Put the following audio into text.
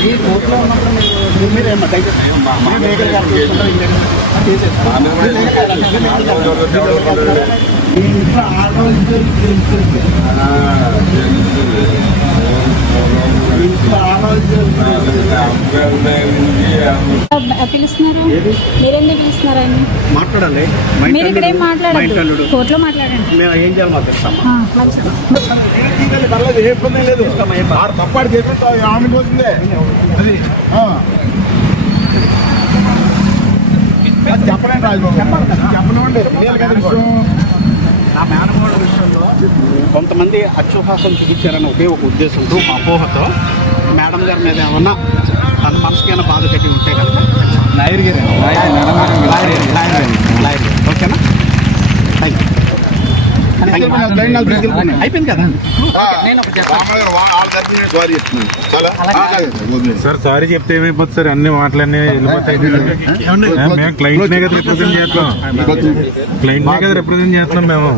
ఈ కోర్టులో ఉన్నప్పుడు మీరు మీరు ఏమన్నా దయచేసి మీరు లీగల్ గా చూసుకుంటారు, ఇంకేం చేసేస్తారు. మీ ఇంట్లో ఆడవాళ్ళు ఇద్దరు తెలుస్తుంది. ఇంట్లో ఆడవాళ్ళు ఇద్దరు పిలుస్తున్నారు? మీరెందుకు పిలుస్తున్నారు ఆయన మాట్లాడాలి మా మీరు ఇక్కడ ఏం. మాట్లాడండి. కోర్టులో మాట్లాడండి. మేము ఏం చేయాలి మాకు మంచిది. పర్లేదు ఏ ఇబ్బంది లేదు. ఆడ తప్పాడు ఆమె పోతుంది అది చెప్పలేండి నా విషయంలో కొంతమంది అత్యుహాసం చూపించారని ఒకే ఒక ఉద్దేశంతో అపోహతో మేడం గారి మీద ఏమన్నా తన మనసుకి ఏమైనా బాధ కట్టి ఉంటే కనుక లాయర్ గారు లాయర్ లాయర్ లాయర్ ఓకేనా థ్యాంక్ యూ తీసుకెళ్ళిపోయినా, లైన్ నాలుగు తీసుకెళ్ళిపోయినా. అయిపోయింది కదా ఆ, నేను ఒకటి చెప్తాను. రామయ్య వా- వాళ్ళ తరపున నేను సారీ. సార్ సారీ చెప్తే ఏమైపోతుంది సార్ అన్ని మాటలన్నీ వెళ్ళిపోతాయి ఆ, మేము క్లయింట్ నే కదా రిప్రజెంట్ చేస్తున్నాం క్లయింట్ నే కదా రిప్రజెంట్ చేస్తున్నాం మేము